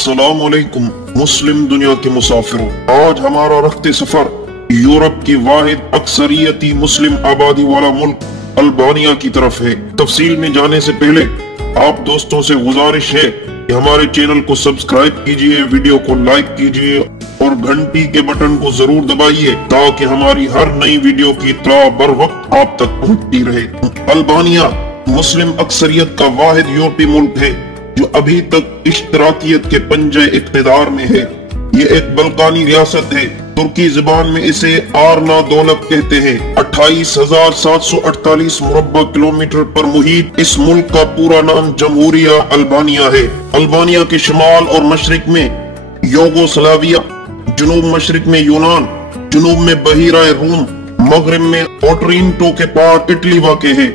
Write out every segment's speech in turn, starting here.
अस्सलाम वालेकुम मुस्लिम दुनिया के मुसाफिरों, आज हमारा रखते सफर यूरोप की वाहिद अक्सरियती मुस्लिम आबादी वाला मुल्क अल्बानिया की तरफ है। तफसील में जाने से पहले आप दोस्तों से गुजारिश है कि हमारे चैनल को सब्सक्राइब कीजिए, वीडियो को लाइक कीजिए और घंटी के बटन को जरूर दबाइए ताकि हमारी हर नई वीडियो की इत्तला बर वक्त आप तक पहुंचती रहे। अल्बानिया मुस्लिम अक्सरियत का वाहिद यूरोपीय मुल्क है जो अभी तक इश्तराकियत के पंजे इक़्तिदार में है। ये एक बल्कानी रियासत है। तुर्की ज़बान में इसे आरना दौलत कहते हैं। 28,748 मुरब्बा किलोमीटर पर मुहित इस मुल्क का पूरा नाम जमहूरिया अल्बानिया है। अल्बानिया के शिमाल और मशरिक में यूगोस्लाविया, जुनूब मशरिक में यूनान, जुनूब में बहीरा रूम, मगरिब में ओटरिंटो के पार इटली वाक़े है।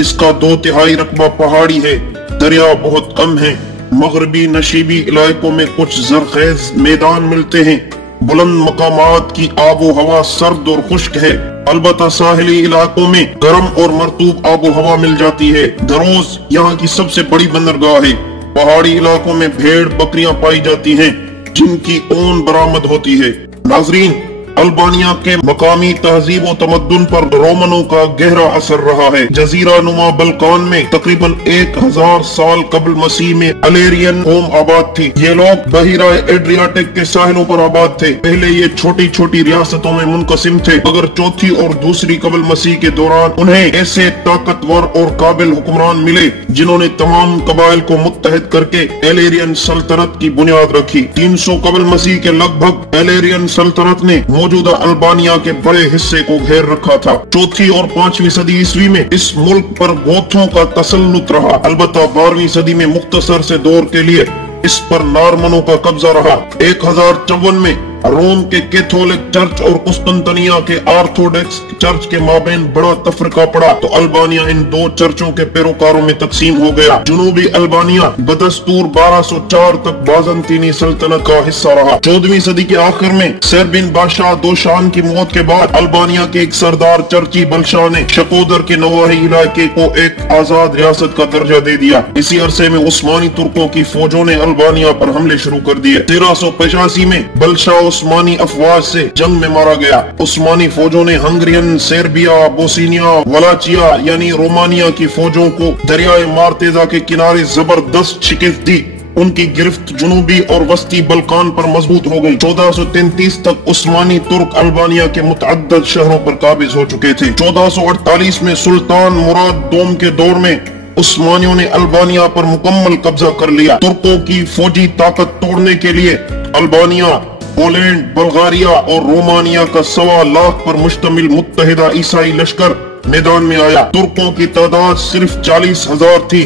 इसका 2/3 रकबा पहाड़ी है। दरिया बहुत कम है। मगरबी नशीबी इलाकों में कुछ जरखेज मैदान मिलते हैं। बुलंद मकामात की आबो हवा सर्द और खुश्क है। अलबत्ता साहिली इलाकों में गर्म और मरतूब आबो हवा मिल जाती है। दरोज यहाँ की सबसे बड़ी बंदरगाह है। पहाड़ी इलाकों में भेड़ बकरियां पाई जाती हैं जिनकी ऊन बरामद होती है। नाजरीन, अल्बानिया के मकामी तहजीब और तमद्दुन पर रोमनों का गहरा असर रहा है। जजीरा नुमा बल्कान में तकरीबन 1000 साल कबल मसीह में अलेरियन कौम आबाद थी। ये लोग बहिरा एड्रियाटिक के साहिलों पर आबाद थे। पहले ये छोटी छोटी रियासतों में मुनकसिम थे, मगर चौथी और दूसरी कबल मसीह के दौरान उन्हें ऐसे ताकतवर और काबिल हुक्मरान मिले जिन्होंने तमाम कबाइल को मुत्तहिद करके एलेरियन सल्तनत की बुनियाद रखी। 300 कबल मसीह के लगभग एलेरियन सल्तनत ने मौजूदा अल्बानिया के बड़े हिस्से को घेर रखा था। 4वीं और 5वीं सदी ईस्वी में इस मुल्क पर गोथों का तसल्लुत रहा। अलबत्ता 12वीं सदी में मुख्तसर से दौर के लिए इस पर नार्मनों का कब्जा रहा। 1054 में रोम के कैथोलिक चर्च और कुस्तुनतनिया के ऑर्थोडॉक्स चर्च के माबेन बड़ा तफरका पड़ा तो अल्बानिया इन दो चर्चों के पैरोकारों में तकसीम हो गया। जुनूबी अल्बानिया बदस्तूर 1204 तक बाज़ंतीनी सल्तनत का हिस्सा रहा। 14वीं सदी के आखिर में सेर्बिन बादशाह दोशान की मौत के बाद अल्बानिया के एक सरदार चर्ची बलशाह ने शकोदर के नवाही इलाके को एक आजाद रियासत का दर्जा दे दिया। इसी अरसे में उस्मानी तुर्कों की फौजों ने अल्बानिया पर हमले शुरू कर दिए। 1385 में बलशाह उस्मानी अफवाज से जंग में मारा गया। उस्मानी फौजों ने हंगरियन, सेर्बिया, बोस्निया, वलाचिया यानी रोमानिया की फौजों को दरियाए मार्तेजा के किनारे जबरदस्त शिकस्त दी। उनकी गिरफ्त जुनूबी और वस्ती बल्कान पर मजबूत हो गई। 1433 तक उस्मानी तुर्क अल्बानिया के मुतअद्दिद शहरों पर काबिज हो चुके थे। 1448 में सुल्तान मुराद दोम के दौर में उस्मानियों ने अल्बानिया पर मुकम्मल कब्जा कर लिया। तुर्कों की फौजी ताकत तोड़ने के लिए अल्बानिया, पोलैंड, बल्गारिया और रोमानिया का 1.25 लाख पर मुश्तमिल मुत्तहिदा ईसाई लश्कर मैदान में आया। तुर्कों की तादाद सिर्फ 40,000 थी।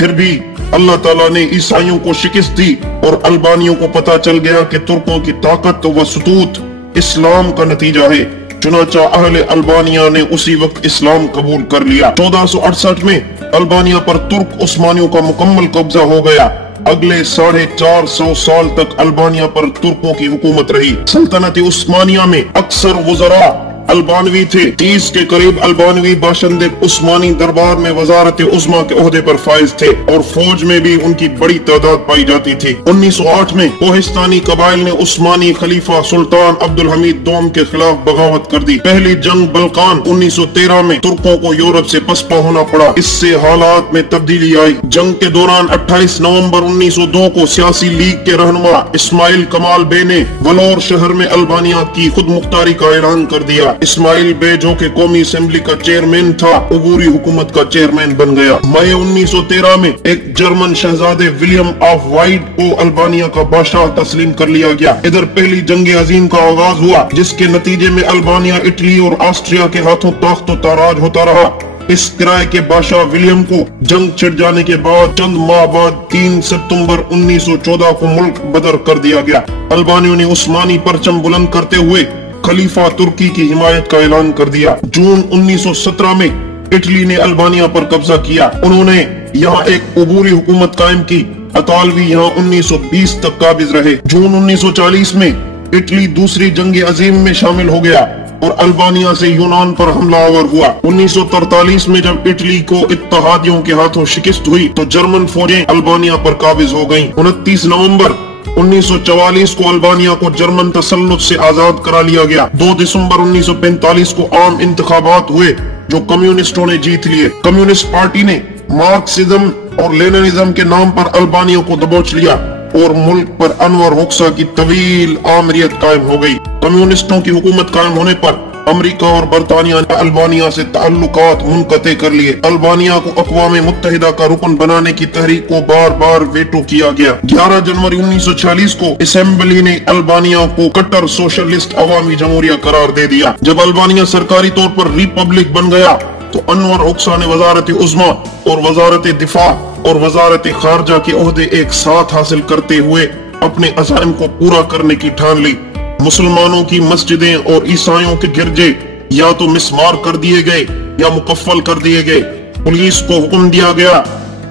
फिर भी अल्लाह ताला ने ईसाइयों को शिकस्त दी और अल्बानियों को पता चल गया कि तुर्कों की ताकत व सतूत इस्लाम का नतीजा है। चुनाचा अहले अल्बानिया ने उसी वक्त इस्लाम कबूल कर लिया। 1468 में अल्बानिया पर तुर्क उस्मानियों का मुकम्मल कब्जा हो गया। अगले 450 साल तक अल्बानिया पर तुर्कों की हुकूमत रही। सल्तनत उस्मानिया में अक्सर वज़रा अल्बानवी थे। 30 के करीब अल्बानवी बाशिंदे उस्मानी दरबार में वजारत उज़्मा के ओहदे पर फाइज थे और फौज में भी उनकी बड़ी तादाद पाई जाती थी। 1908 में कोहिस्तानी कबाइल ने उस्मानी खलीफा सुल्तान अब्दुल हमीद दोम के खिलाफ बगावत कर दी। पहली जंग बल्कान 1913 में तुर्कों को यूरोप से पसपा होना पड़ा। इससे हालात में तब्दीली आई। जंग के दौरान 28 नवंबर 1902 को सियासी लीग के रहनुमा इस्माइल कमाल बे ने वलोर शहर में अल्बानिया की खुद मुख्तारी का ऐलान कर दिया। इस्माइल बे जो के कौमी असेंबली का चेयरमैन था, अबूरी हुकूमत का चेयरमैन बन गया। मई 1913 में एक जर्मन शहजादे विलियम ऑफ वाइट को अल्बानिया का बादशाह तस्लीम कर लिया गया। इधर पहली जंग अजीम का आगाज हुआ जिसके नतीजे में अल्बानिया इटली और ऑस्ट्रिया के हाथों ताख्त व ताराज होता रहा। इस किराए के बादशाह विलियम को जंग छिड़ जाने के बाद चंद माह बाद 3 सितंबर 1914 को मुल्क बदर कर दिया गया। अल्बानियों ने उस्मानी परचम बुलंद करते हुए खलीफा तुर्की की हिमायत का ऐलान कर दिया। जून 1917 में इटली ने अल्बानिया पर कब्जा किया। उन्होंने यहाँ एक अबूरी हुकूमत कायम की। अतालवी यहाँ 1920 तक काबिज रहे। जून 1940 में इटली दूसरी जंग अजीम में शामिल हो गया और अल्बानिया से यूनान पर हमलावर हुआ। 1943 में जब इटली को इत्तेहादियों के हाथों शिकस्त हुई तो जर्मन फौजें अल्बानिया पर काबिज हो गईं। 29 नवंबर 1944 کو البانیہ کو جرمن تسلط سے آزاد کرا لیا گیا۔ 2 دسمبر 1945 کو عام انتخابات ہوئے جو کمیونسٹوں نے جیت لیے۔ کمیونسٹ پارٹی نے مارکسزم اور لیننزم کے نام پر البانیہ کو دبوچ لیا اور ملک پر انور ہوکسا کی طویل آمریت قائم ہو گئی۔ کمیونسٹوں کی حکومت قائم ہونے پر امریکہ اور برطانیہ نے البانیہ سے تعلقات منقطع کر لیے۔ البانیہ کو اقوام متحدہ کا رکن بنانے کی تحریک کو بار بار ویٹو کیا گیا۔ 11 جنوری 1946 کو اسمبلی نے البانیہ کو کٹر سوشلسٹ عوامی جمہوریہ قرار دے دیا۔ جب البانیہ سرکاری طور پر ریپبلک بن گیا تو انور ہوکسا نے وزارت عظمیٰ اور وزارت دفاع اور وزارت خارجہ کے عہدے ایک ساتھ حاصل کرتے ہوئے اپنے عزائم کو پورا کرنے کی ٹھان لی۔ مسلمانوں کی مسجدیں اور عیسائیوں کے گرجے یا تو مسمار کر دیے گئے یا مکفل کر دیے گئے۔ پولیس کو حکم دیا گیا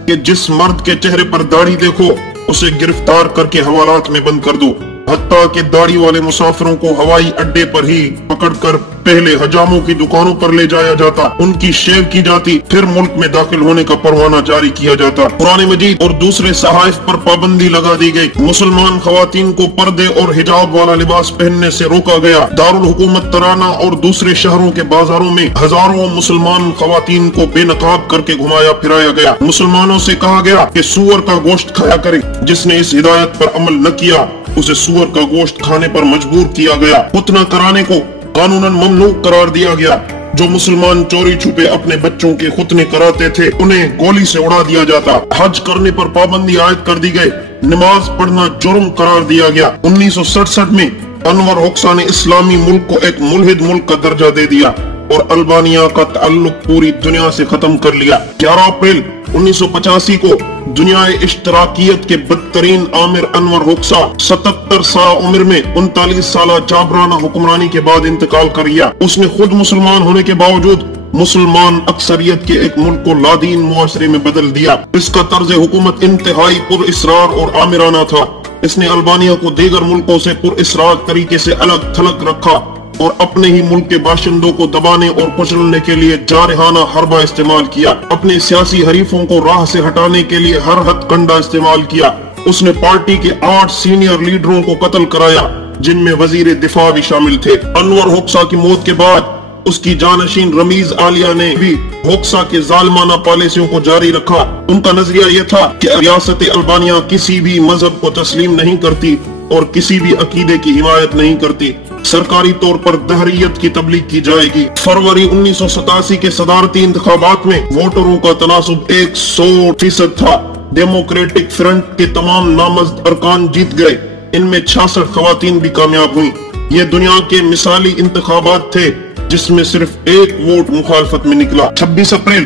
کہ جس مرد کے چہرے پر داڑھی دیکھو اسے گرفتار کر کے حوالات میں بند کر دو۔ حتیٰ کہ داڑھی والے مسافروں کو ہوائی اڈے پر ہی پکڑ کر پہلے حجاموں کی دکانوں پر لے جایا جاتا، ان کی شیو کی جاتی، پھر ملک میں داخل ہونے کا پروانہ جاری کیا جاتا۔ قرآن مجید اور دوسرے صحائف پر پابندی لگا دی گئی۔ مسلمان خواتین کو پردے اور حجاب والا لباس پہننے سے روکا گیا۔ دارالحکومت ترانہ اور دوسرے شہروں کے بازاروں میں ہزاروں مسلمان خواتین کو بے نقاب کر کے گھمایا پھرایا گیا۔ مسلمانوں سے کہا گیا کہ سور کا گوشت کھایا کرے، جس نے اس ہدایت پر عمل نہ کیا اسے سور کا گوشت کھانے پر مجبور کیا گیا۔ ختنہ کرانے کو قانوناً ممنوع قرار دیا گیا۔ جو مسلمان چوری چھپے اپنے بچوں کے ختنے کراتے تھے انہیں گولی سے اڑا دیا جاتا۔ حج کرنے پر پابندی عائد کر دی گئی۔ نماز پڑھنا جرم قرار دیا گیا۔ 1967 میں انور ہوکسا نے اسلامی ملک کو ایک ملحد ملک کا درجہ دے دیا اور البانیہ کا تعلق پوری دنیا سے ختم کر لیا۔ 11 اپریل 1985 کو دنیا اشتراکیت کے بدترین آمر انور ہوکسا 77 سال عمر میں 39 سالہ جابرانہ حکمرانی کے بعد انتقال کر گیا۔ اس نے خود مسلمان ہونے کے باوجود مسلمان اکثریت کے ایک ملک کو لادین معاشرے میں بدل دیا۔ اس کا طرز حکومت انتہائی پر اسرار اور آمرانہ تھا۔ اس نے البانیہ کو دیگر ملکوں سے پر اسرار طریقے سے الگ تھلگ رکھا اور اپنے ہی ملک کے باشندوں کو دبانے اور کچلنے کے لیے جارحانہ حربہ استعمال کیا۔ اپنے سیاسی حریفوں کو راہ سے ہٹانے کے لیے ہر ہتھ کنڈا استعمال کیا۔ اس نے پارٹی کے 8 سینئر لیڈروں کو قتل کرایا جن میں وزیر دفاع بھی شامل تھے۔ انور ہوکسا کی موت کے بعد اس کی جانشین رمیز عالیہ نے بھی ہوکسا کے ظالمانہ پالیسیوں کو جاری رکھا۔ ان کا نظریہ یہ تھا کہ ریاست البانیہ کسی بھی مذہب کو تسلیم نہیں کرتی اور کسی بھی عقیدے کی حمایت نہیں کرتی۔ سرکاری طور پر دہریت کی تبلیغ کی جائے گی۔ فروری 1987 کے صدارتی انتخابات میں ووٹروں کا تناسب 100% تھا۔ ڈیموکریٹک فرنٹ کے تمام نامزد ارکان جیت گئے، ان میں 66 خواتین بھی کامیاب ہوئیں۔ یہ دنیا کے مثالی انتخابات تھے جس میں صرف ایک ووٹ مخالفت میں نکلا۔ 26 اپریل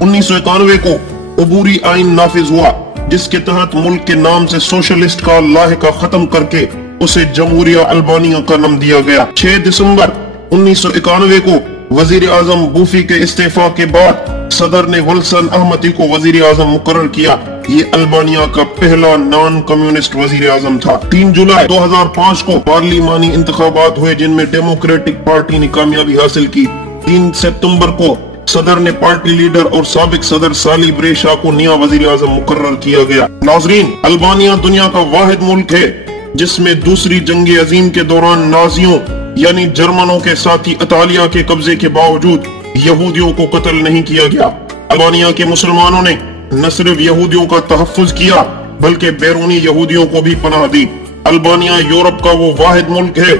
1991 کو عبوری آئین نافذ ہوا جس کے تحت ملک کے نام سے سوشلسٹ کا لاحقہ ختم کر کے اسے جمہوریہ البانیہ کا نام دیا گیا۔ 6 دسمبر 1991 کو وزیر اعظم بوفی کے استعفاء کے بعد صدر نے ولسن احمدی کو وزیر اعظم مقرر کیا۔ یہ البانیہ کا پہلا نان کمیونسٹ وزیر اعظم تھا۔ 3 جولائی 2005 کو پارلیمانی انتخابات ہوئے جن میں ڈیموکریٹک پارٹی نے کامیابی حاصل کی۔ 3 ستمبر کو صدر نے پارٹی لیڈر اور سابق صدر سالی بریشا کو نیا وزیر اعظم مقرر کیا گیا۔ ناظرین، البانیہ دنیا کا واحد ملک ہے جس میں دوسری جنگ عظیم کے دوران نازیوں یعنی جرمنوں کے ساتھی اطالیہ کے قبضے کے باوجود یہودیوں کو قتل نہیں کیا گیا۔ البانیہ کے مسلمانوں نے نہ صرف یہودیوں کا تحفظ کیا بلکہ بیرونی یہودیوں کو بھی پناہ دی۔ البانیہ یورپ کا وہ واحد ملک ہے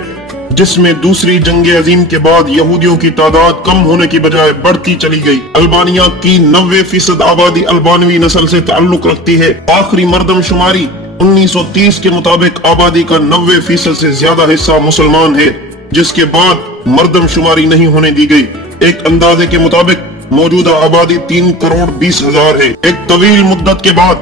جس میں دوسری جنگ عظیم کے بعد یہودیوں کی تعداد کم ہونے کی بجائے بڑھتی چلی گئی۔ البانیہ کی 90% آبادی البانوی نسل سے تعلق رکھتی ہے۔ آخری مردم شماری 1930 کے مطابق آبادی کا 90% سے زیادہ حصہ مسلمان ہے، جس کے بعد مردم شماری نہیں ہونے دی گئی۔ ایک اندازے کے مطابق موجودہ آبادی 3,20,000 ہے۔ ایک طویل مدت کے بعد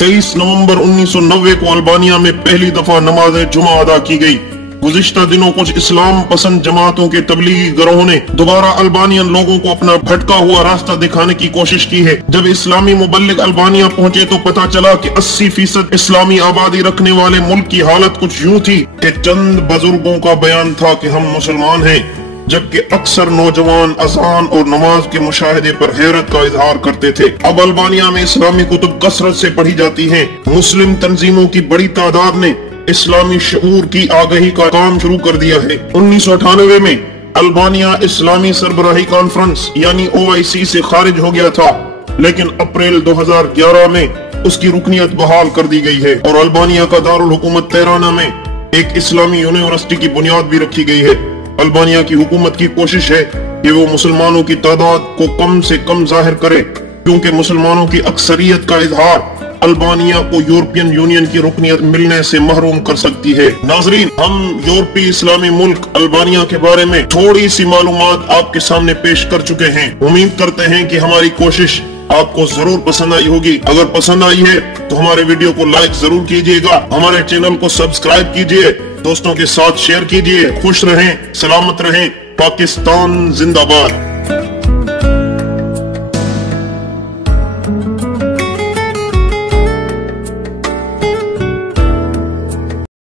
23 نومبر 1990 کو البانیہ میں پہلی دفعہ نماز جمعہ ادا کی گئی۔ گزشتہ دنوں کچھ اسلام پسند جماعتوں کے تبلیغی گروہوں نے دوبارہ البانین لوگوں کو اپنا بھٹکا ہوا راستہ دکھانے کی کوشش کی ہے۔ جب اسلامی مبلغ البانیہ پہنچے تو پتا چلا کہ 80% اسلامی آبادی رکھنے والے ملک کی حالت کچھ یوں تھی کہ چند بزرگوں کا بیان تھا کہ ہم مسلمان ہیں، جبکہ اکثر نوجوان اذان اور نماز کے مشاہدے پر حیرت کا اظہار کرتے تھے۔ اب البانیہ میں اسلامی کتب کثرت سے پڑھی جاتی ہیں۔ مسلم تنظیموں کی بڑی تعداد نے इस्लामी शऊर की आगाही का काम शुरू कर दिया है। 1998 में अल्बानिया इस्लामी सरबराही कॉन्फ्रेंस यानी OIC से खारिज हो गया था, लेकिन अप्रैल 2011 में उसकी रुकनियत बहाल कर दी गई है और अल्बानिया का दारुल हुकूमत तेहरान में एक इस्लामी यूनिवर्सिटी की बुनियाद भी रखी गई है। अल्बानिया की हुकूमत की कोशिश है कि वो मुसलमानों की तादाद को कम से कम जाहिर करे, क्योंकि मुसलमानों की अक्सरियत का इजहार अल्बानिया को यूरोपियन यूनियन की रुकनियत मिलने से महरूम कर सकती है। नाजरीन, हम यूरोपीय इस्लामी मुल्क अल्बानिया के बारे में थोड़ी सी मालूमात आपके सामने पेश कर चुके हैं। उम्मीद करते हैं कि हमारी कोशिश आपको जरूर पसंद आई होगी। अगर पसंद आई है तो हमारे वीडियो को लाइक जरूर कीजिएगा, हमारे चैनल को सब्सक्राइब कीजिए, दोस्तों के साथ शेयर कीजिए। खुश रहें, सलामत रहें, पाकिस्तान जिंदाबाद।